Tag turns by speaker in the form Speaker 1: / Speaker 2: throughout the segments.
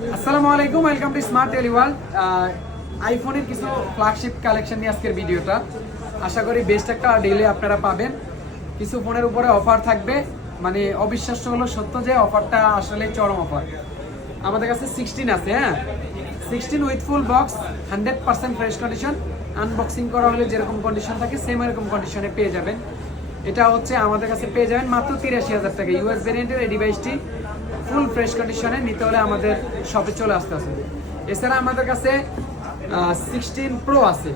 Speaker 1: আসসালামু আলাইকুম welcome to smart টেলিওয়াল আইফোনের কিছু ফ্ল্যাগশিপ কালেকশন নিয়ে আজকের ভিডিওটা। আশা করি বেস্ট একটা ডিলে আপনারা পাবেন। কিছু ফোনের উপরে অফার থাকবে। মানে অবিশ্বাস্য হলো সত্য যে অফারটা আসলে চরম অফার আমাদের কাছে সিক্সটিন আছে হ্যাঁ? Sixteen with full box hundred percent fresh condition unboxing করা হলে যেরকম কন্ডিশন থাকে সেম এরকম কন্ডিশনে পেয়ে যাবেন। এটা হচ্ছে আমাদের কাছে পেয়ে যাবেন মাত্র তিরাশি হাজার টাকা। ইউএস ভেরিয়েন্টের এই ডিভাইসটি ফুল ফ্রেশ কন্ডিশনে নিতে হলে আমাদের শপে চলে আসতে আসবে এছাড়া আমাদের কাছে সিক্সটিন প্রো আছে।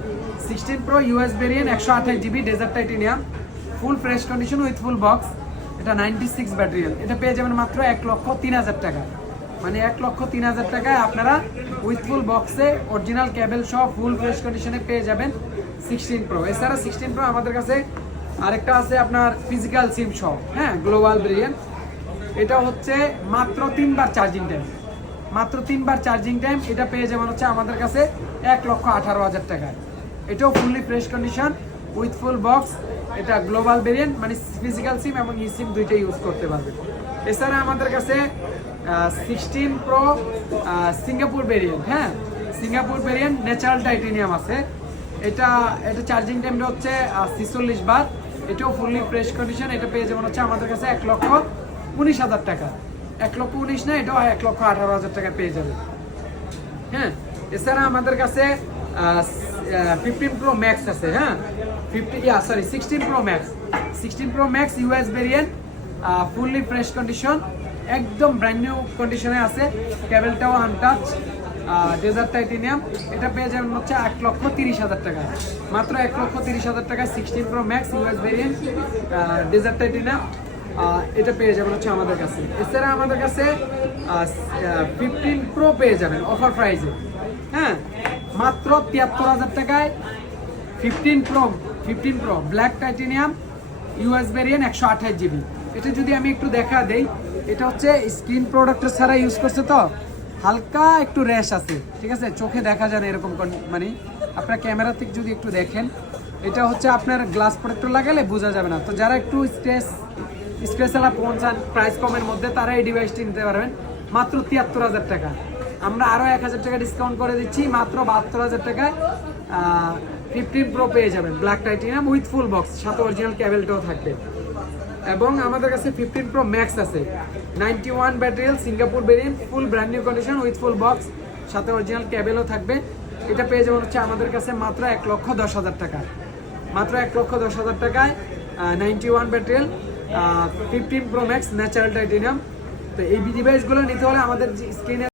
Speaker 1: সিক্সটিন প্রো ইউএস ভেরিয়েন্ট একশো আঠাশ GB desert titanium full fresh condition with full box এটা নাইনটি সিক্স ব্যাটারিয়াল এটা পেয়ে যাবেন মাত্র এক লক্ষ তিন হাজার টাকা। মানে এক লক্ষ তিন হাজার টাকায় আপনারা উইথ ফুল বক্সে অরিজিনাল কেবল সহ ফুল ফ্রেশ কন্ডিশনে পেয়ে যাবেন সিক্সটিন প্রো এছাড়া সিক্সটিন প্রো আমাদের কাছে আরেকটা আছে আপনার ফিজিক্যাল সিম সহ হ্যাঁ গ্লোবাল ভেরিয়েন্ট এটা হচ্ছে মাত্র তিনবার চার্জিং টাইম মাত্র তিনবার চার্জিং টাইম এটা পেয়ে যাবেন হচ্ছে আমাদের কাছে এক লক্ষ আঠারো হাজার টাকায়। এটাও fully fresh condition with full box এটা গ্লোবাল ভেরিয়েন্ট মানে ফিজিক্যাল সিম এবং ই সিম দুইটাই ইউজ করতে পারবে। এছাড়া আমাদের কাছে সিক্সটিন প্রো সিঙ্গাপুর ভেরিয়েন্ট হ্যাঁ? সিঙ্গাপুর ভেরিয়েন্ট ন্যাচারাল টাইটেনিয়াম আছে। এটা এটা চার্জিং টাইমটা হচ্ছে ছিচল্লিশ বার। এটাও ফুললি ফ্রেশ কন্ডিশন এটা পেয়ে যাবেন হচ্ছে আমাদের কাছে এক লক্ষ উনিশ হাজার টাকা। এক লক্ষ উনিশ না, এটাও এক লক্ষ আঠারো হাজার টাকা পেয়ে যাবে। হ্যাঁ এছাড়া আমাদের কাছে ফিফটিন প্রো ম্যাক্স আছে হ্যাঁ? Fifty sorry sixteen pro max sixteen pro max US variant fully fresh condition একদম ব্র্যান্ড নিউ কন্ডিশনে আছে। কেবলটাও আনটাচ ডেজার্ট টাইটেনিয়াম এটা পেয়ে যাবেন হচ্ছে এক লক্ষ তিরিশ হাজার টাকা। মাত্র এক লক্ষ তিরিশ হাজার টাকা sixteen pro max US variant desert titanium এটা পেয়ে যাবেন হচ্ছে আমাদের কাছে। এছাড়া আমাদের কাছে ফিফটিন প্রো পেয়ে যাবেন অফার প্রাইসে হ্যাঁ মাত্র তিয়াত্তর হাজার টাকায় fifteen pro fifteen pro black titanium US variant একশো আঠাশ জিবি এটা যদি আমি একটু দেখা দেই, এটা হচ্ছে স্ক্রিন প্রোডাক্টের ছাড়া ইউজ করছে তো? হালকা একটু র্যাশ আছে, ঠিক আছে? চোখে দেখা যায় না এরকম মানে আপনার ক্যামেরা থেকে যদি একটু দেখেন, এটা হচ্ছে আপনার গ্লাস প্রোডাক্টর লাগালে বোঝা যাবে না। তো যারা একটু স্ট্রেস স্পেশাল ফোন চান প্রাইস কমের মধ্যে, তারা এই ডিভাইসটি নিতে পারবেন। মাত্র তিয়াত্তর হাজার টাকা। আমরা আরও এক হাজার টাকা ডিসকাউন্ট করে দিচ্ছি, মাত্র বাহাত্তর হাজার টাকায় ফিফটিন প্রো পেয়ে যাবেন। Black titanium with full box সাথে অরিজিনাল ক্যাবেলটাও থাকবে। এবং আমাদের কাছে ফিফটিন প্রো ম্যাক্স আছে। Ninety one ব্যাটারিয়াল Singapore variant full brand new condition with full box সাথে অরিজিনাল ক্যাবেলও থাকবে। এটা পেয়ে যাবেন হচ্ছে আমাদের কাছে মাত্র এক লক্ষ দশ হাজার টাকা। মাত্র এক লক্ষ দশ হাজার টাকায় ninety one ব্যাটারিয়াল fifteen pro max natural titanium তো এই ডিভাইসগুলো নিতে হলে আমাদের স্ক্রিনে